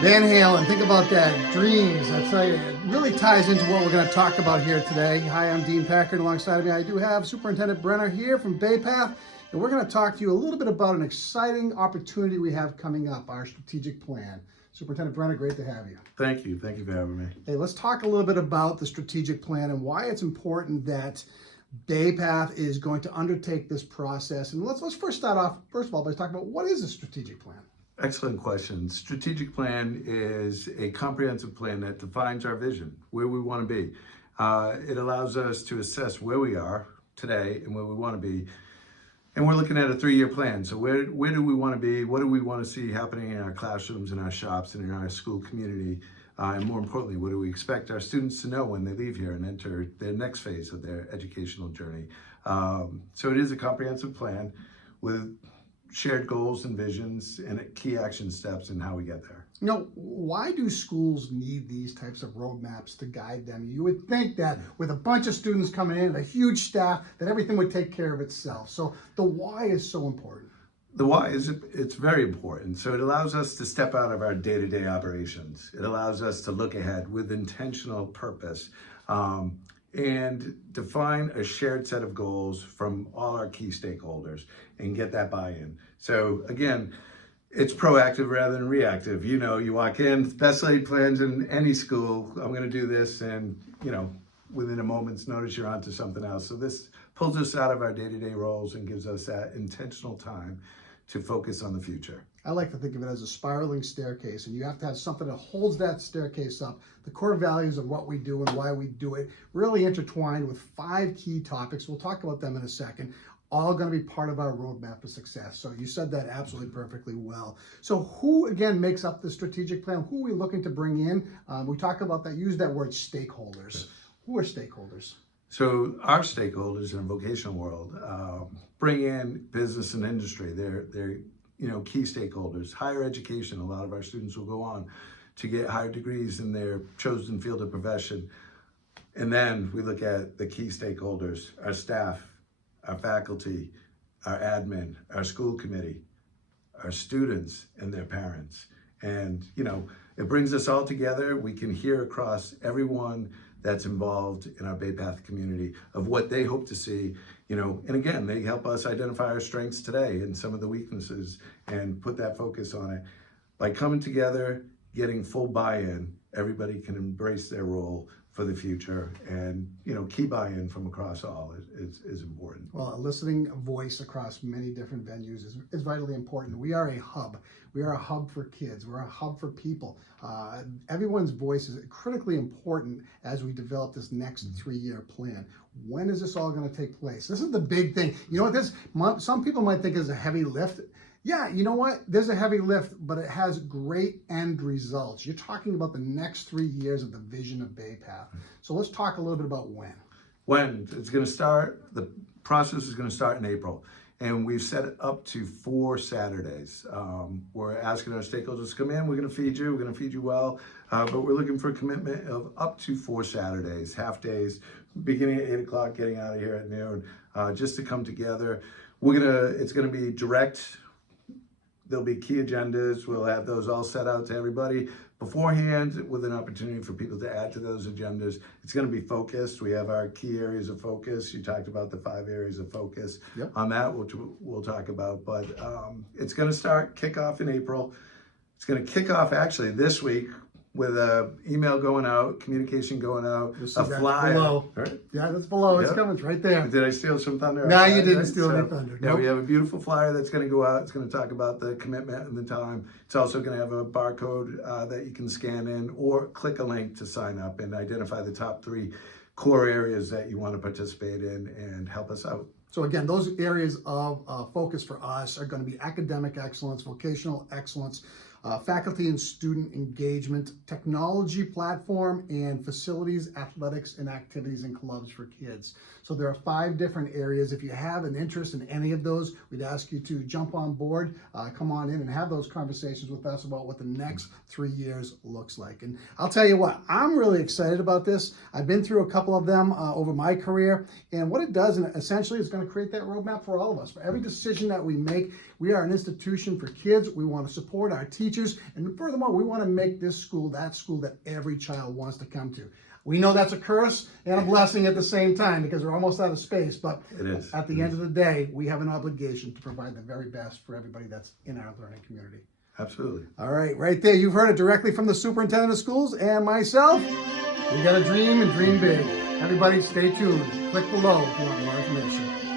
Van Halen, think about that. Dreams, I tell you, it really ties into what we're going to talk about here today. Hi, I'm Dean Packard. Alongside of me, I do have Superintendent Brenner here from Bay Path, and we're going to talk to you a little bit about an exciting opportunity we have coming up, our strategic plan. Superintendent Brenner, great to have you. Thank you. Thank you for having me. Hey, let's talk a little bit about the strategic plan and why it's important that Bay Path is going to undertake this process. And let's first start off, first of all, by talking about what is a strategic plan? Excellent question. Strategic plan is a comprehensive plan that defines our vision, where we want to be. It allows us to assess where we are today and where we want to be. And we're looking at a 3-year plan. So where do we want to be? What do we want to see happening in our classrooms, in our shops, and in our school community? And more importantly, what do we expect our students to know when they leave here and enter their next phase of their educational journey? So it is a comprehensive plan with shared goals and visions and key action steps in how we get there. You know, why do schools need these types of roadmaps to guide them? You would think that with a bunch of students coming in, a huge staff, that everything would take care of itself. So the why is so important. The why is it's very important. So it allows us to step out of our day-to-day operations. It allows us to look ahead with intentional purpose and define a shared set of goals from all our key stakeholders and get that buy-in. So again, it's proactive rather than reactive. You know, you walk in, best laid plans in any school, I'm gonna do this, and you know, within a moment's notice, you're onto something else. So this pulls us out of our day-to-day roles and gives us that intentional time to focus on the future. I like to think of it as a spiraling staircase, and you have to have something that holds that staircase up. The core values of what we do and why we do it really intertwined with 5 key topics. We'll talk about them in a second, all going to be part of our roadmap of success. So you said that absolutely perfectly well. So who, again, makes up the strategic plan? Who are we looking to bring in? We talk about that, use that word stakeholders. Yes. Who are stakeholders? So our stakeholders in the vocational world bring in business and industry. They're key stakeholders. Higher education, a lot of our students will go on to get higher degrees in their chosen field of profession. And then we look at the key stakeholders, our staff, our faculty, our admin, our school committee, our students and their parents. And, you know, it brings us all together. We can hear across everyone that's involved in our Bay Path community of what they hope to see, you know, and again, they help us identify our strengths today and some of the weaknesses and put that focus on it. By coming together, getting full buy-in, everybody can embrace their role for the future, and you know, key buy-in from across all is important. Well, eliciting a voice across many different venues is vitally important. We are a hub. We are a hub for kids. We're a hub for people. Everyone's voice is critically important as we develop this next 3-year plan. When is this all going to take place? This is the big thing. You know what some people might think is a heavy lift. Yeah, you know what? There's a heavy lift, but it has great end results. You're talking about the next 3 years of the vision of Bay Path. So let's talk a little bit about when. When it's going to start, the process is going to start in April. And we've set it up to 4 Saturdays. We're asking our stakeholders to come in. We're going to feed you. We're going to feed you well. But we're looking for a commitment of up to 4 Saturdays, half days, beginning at 8 o'clock, getting out of here at noon, just to come together. It's going to be direct. There'll be key agendas. We'll have those all set out to everybody beforehand with an opportunity for people to add to those agendas. It's going to be focused. We have our key areas of focus. You talked about the 5 areas of focus. Yep. On that, we'll talk about. But it's going to kick off in April. It's going to kick off actually this week with an email going out, communication going out, a flyer. Below. Right? Yeah, that's below. It's Yep. coming. It's right there. Did I steal some thunder? No, you didn't steal any thunder. Yeah, Nope. we have a beautiful flyer that's going to go out. It's going to talk about the commitment and the time. It's also going to have a barcode that you can scan in or click a link to sign up and identify the top 3 core areas that you want to participate in and help us out. So again, those areas of focus for us are going to be academic excellence, vocational excellence, faculty and student engagement, technology platform, and facilities, athletics, and activities and clubs for kids. So there are 5 different areas. If you have an interest in any of those, we'd ask you to jump on board, come on in and have those conversations with us about what the next 3 years looks like. And I'll tell you what, I'm really excited about this. I've been through a couple of them over my career, and what it does, and essentially, is going to create that roadmap for all of us. For every decision that we make, We are an institution for kids. We want to support our teachers. And furthermore, we want to make this school that every child wants to come to. We know that's a curse and a blessing at the same time because we're almost out of space. But It is. at the end of the day, we have an obligation to provide the very best for everybody that's in our learning community. Absolutely. All right, right there. You've heard it directly from the superintendent of schools and myself. We got to dream and dream big. Everybody stay tuned. Click below if you want more information.